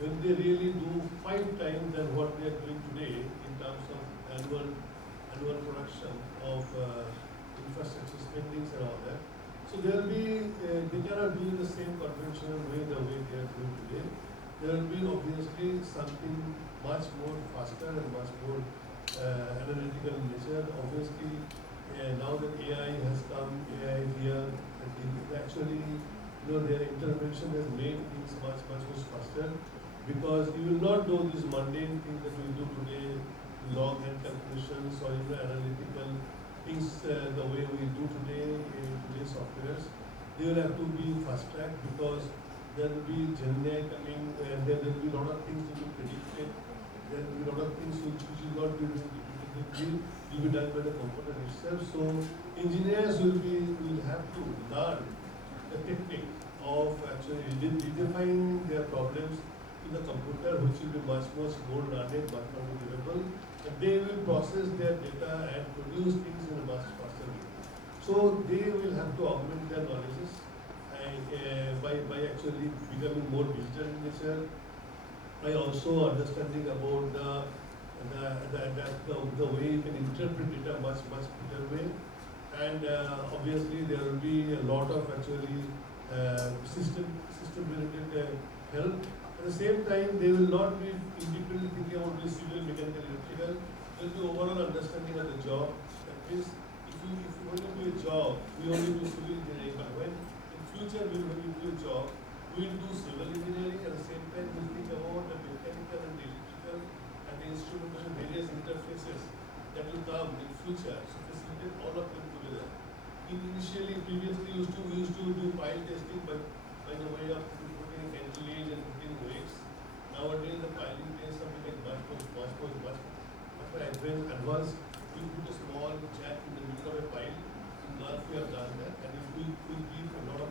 when they really do 5 times than what they are doing today in terms of annual production of infrastructure spendings and all that. So there will be, they cannot do the same conventional way the way they are doing today. There will be obviously something much more faster and much more analytical in nature. Obviously, now that AI has come, AI is here, and actually, their intervention has made things much more faster, because you will not do these mundane things that we do today, longhand calculations or analytical things the way we do today in today's softwares. They will have to be fast-tracked, because there will be Gemini coming, and there will be a lot of things to be predicted. There will be a lot of things which will not be will be done by the computer itself. So engineers will have to learn the technique of actually redefining their problems to the computer, which will be much more learned, much more durable, and they will process their data and produce things in a much faster way. So they will have to augment their knowledges and, by actually becoming more digital in nature, by also understanding about the way you can interpret data much better way, and obviously there will be a lot of actually system related help. At the same time, they will not be independently thinking about the civil, mechanical, electrical. There will be overall understanding of the job. That means, if you only do a job, we only do civil engineering. But when in future we will do a job, we will do civil engineering. At the same time, we will think about the mechanical and the electrical and the instrumentation, various interfaces that will come in future. So facilitate all of them together. Initially, previously, we used to do file testing by the way of putting cantilage and putting weights. Nowadays, the filing tests are becoming much more advanced. We put a small jack in the middle of a file. In Earth, we have done that, and we give a lot of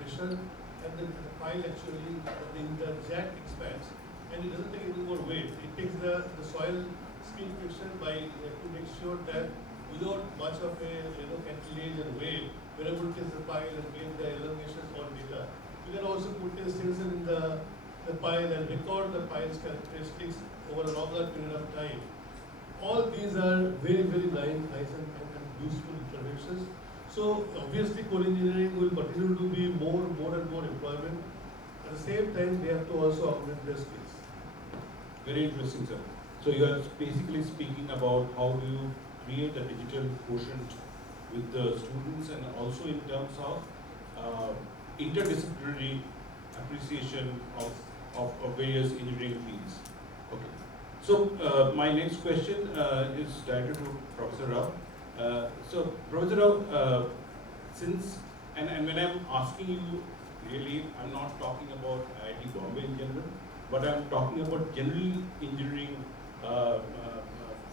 pressure, and then the file actually, the jack expands, and it doesn't take any more weight. It takes the soil skin friction to make sure that without much of a cantilage and weight, we're able to test the file and get the elongations on data. We can also put a sensor in the file and record the file's characteristics over a longer period of time. All these are very nice and useful interventions. So obviously core engineering will continue to be more and more employment. At the same time, they have to also augment their skills. Very interesting, sir. So you are basically speaking about how do you create a digital quotient with the students, and also in terms of interdisciplinary appreciation of various engineering fields. Okay. So my next question is directed to Professor Rao. So Professor Rao, since and when I'm asking you, really, I'm not talking about IIT Bombay in general, but I'm talking about general engineering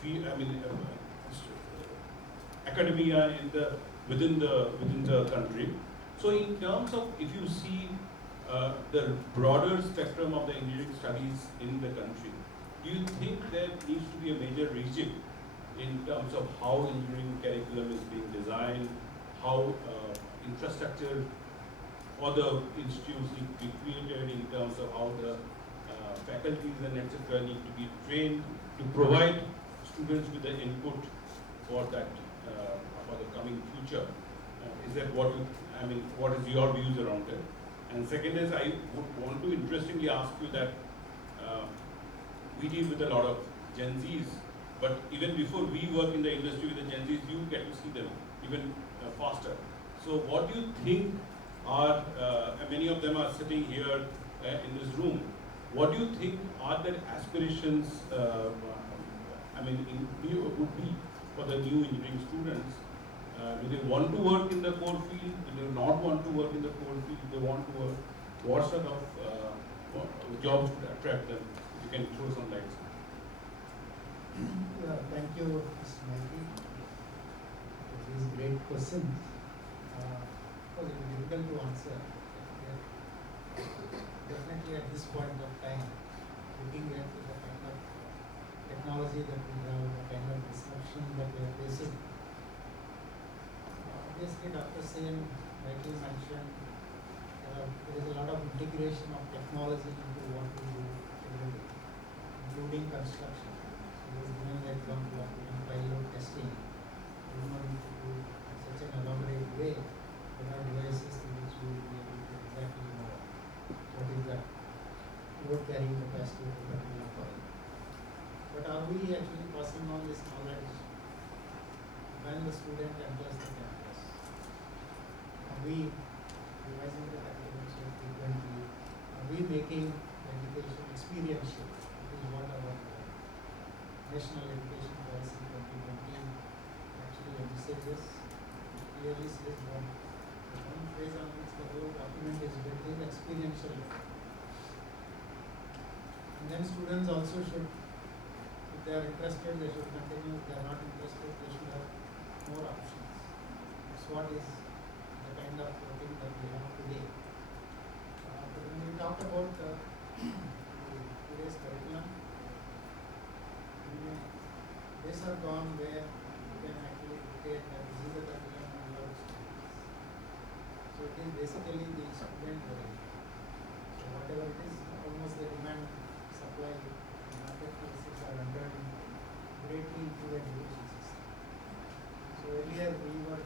field. I mean, academia within the country. So in terms of, if you see the broader spectrum of the engineering studies in the country, do you think there needs to be a major rejig in terms of how engineering curriculum is being designed, how infrastructure for the institutes need to be created in terms of how the faculties and etc. need to be trained to provide students with the input for that for the coming future? Is that what what is your views around it? And second is, I would want to interestingly ask you that we deal with a lot of Gen Zs, but even before we work in the industry with the Gen Zs, you get to see them even faster. So what do you think are, many of them are sitting here in this room, what do you think are their aspirations, would be for the new engineering students? Do they want to work in the core field? Do they not want to work in the core field? Do they want to work? What sort of jobs would attract them? If you can throw some light. Yeah, thank you, Mr. Mayukh. These great questions. Of course, it is difficult to answer. Definitely at this point of time, looking at the kind of technology that we have, the kind of disruption that we are facing. Obviously, Dr. Sen rightly mentioned there is a lot of integration of technology into what we construction. So he was given the example of pilot testing. You do not need to do in such an elaborate way. There are devices through which we will be able to exactly know what is the load carrying capacity of a particular coil. But are we actually passing on this knowledge when the student enters the campus? Are we revising the curriculum so frequently? Are we making education experiential? Which is what our National Education Policy 2020 actually envisages. It clearly says that the one phrase on which the whole document is built is experiential. And then students also should, if they are interested, they should continue. If they are not interested, they should have more options. That's what is the kind of thing that we have today. But when we talk about today's curriculum, days are gone where you can actually dictate that this is the curriculum and you have to study this. So it is basically the student worry. So whatever it is, almost the demand supply marketplaces are entered greatly into the education system. So earlier we were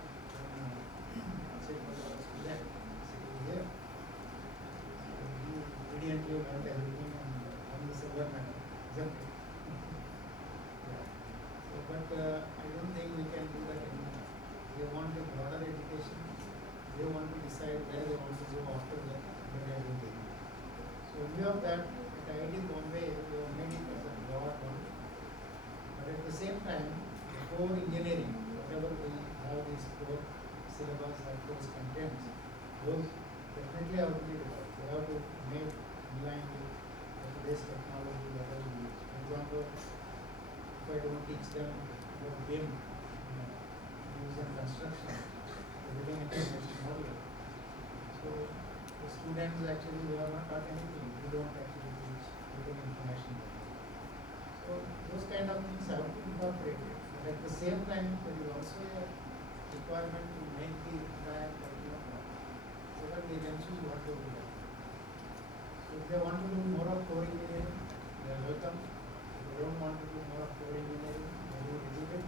say for a student sitting here, so you obediently learned everything and on the silver medal, isn't it? Yeah. So but I don't think we can do that anymore. They want a broader education. They want to decide where they want to go after the undergraduate degree. So in view of that, at IIT Bombay, they have made it as a broad one. But at the same time, the core engineering, whatever we have these core syllabus or course contents, those definitely have to be developed. They have to make in line with today's technology that we use. For example, if I don't teach them about BIM, use and construction, the building information model, so the students actually they are not taught anything. We don't actually teach building information model. So those kind of things have to be incorporated. But at the same time, there is also a requirement to make the entire curriculum so that they can choose what they would like. So if they want to do more of core engineering, they are welcome. If they don't want to do more of core engineering, they do little bit,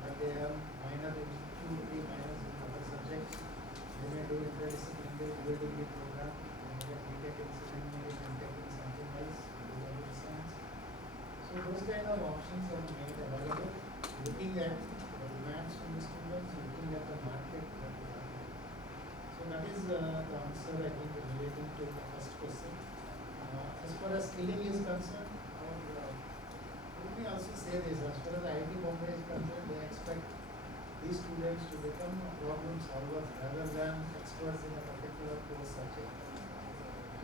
but they have minor in 2 to 3 minors in other subjects. They may do interdisciplinary dual degree program, they may get D.K in civil engineering and take in something else, do computer science. So those kind of options are made available, looking at the demands from the students, looking at the market that we have. So that is the answer I think relating to the first question. As far as skilling is concerned, let me also say this, as far as IIT Bombay is concerned, they expect these students to become problem solvers rather than experts in a particular course subject.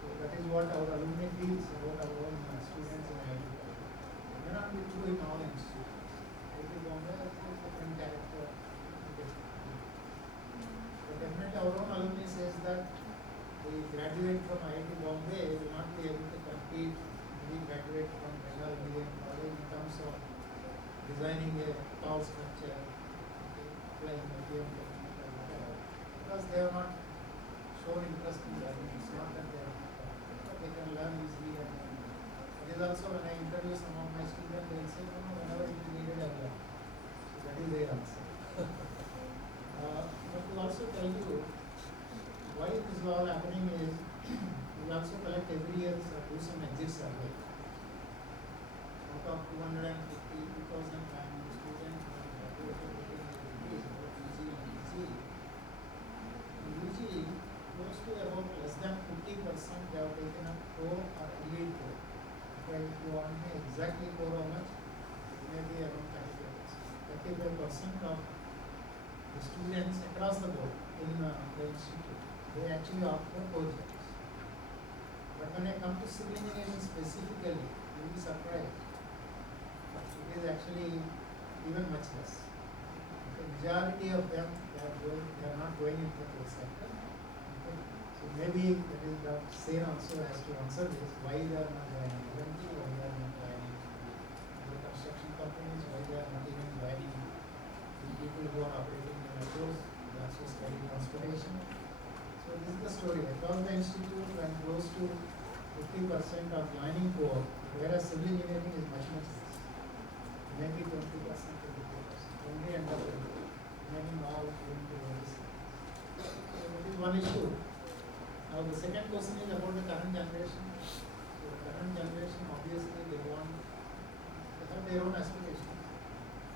So that is what our alumni feels about our own students in IIT Bombay. It may not be true in all institutions. IIT Bombay has a different character. But definitely our own alumni says that the graduate from IIT Bombay will not be able to compete with the graduate from Becaa College in terms of designing a tall structure, applying the PM technique or whatever, because they have not shown interest in learning. It's not that they are not talented, but they can learn easily. And it is also when I interview some of my students, they will say, no, whenever it is needed, I learn. So that is their answer. But to also tell you why this is all happening is we also collect every year, do some exit survey. Out of 250,000 students who have graduated with degrees, both UG and PG, in UG, close to about less than 50% they have taken up core or elite core. Well, if you want me exactly core how much, it may be around 35%. 35% of the students across the board in the institute, they actually opt for core jobs. But when I come to civil engineering specifically, you will be surprised. It is actually even much less. The majority of them, they are not going into the core sector. Okay. So maybe that is Dr. Sen also has to answer this, why they are not joining LNT, why they are not joining the construction companies, why they are not even joining the people who are operating in metros, they also study transportation. So this is the story. Across the institute, when close to 50% of joining poor, whereas civil engineering is much less. Maybe 20%, 24%. Only under remaining all going to overseas. So that is one issue. Now the second question is about the current generation. So the current generation, obviously they have their own aspirations.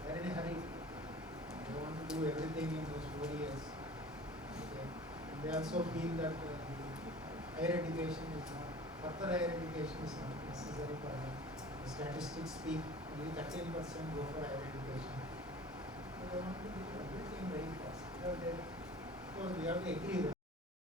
They are in a hurry. They want to do everything in those 4 years. Okay. And they also feel that higher education is not, further higher education is not necessary for them. The statistics speak only 13% go for higher education. So they want to do everything very fast. Of course, we have to agree with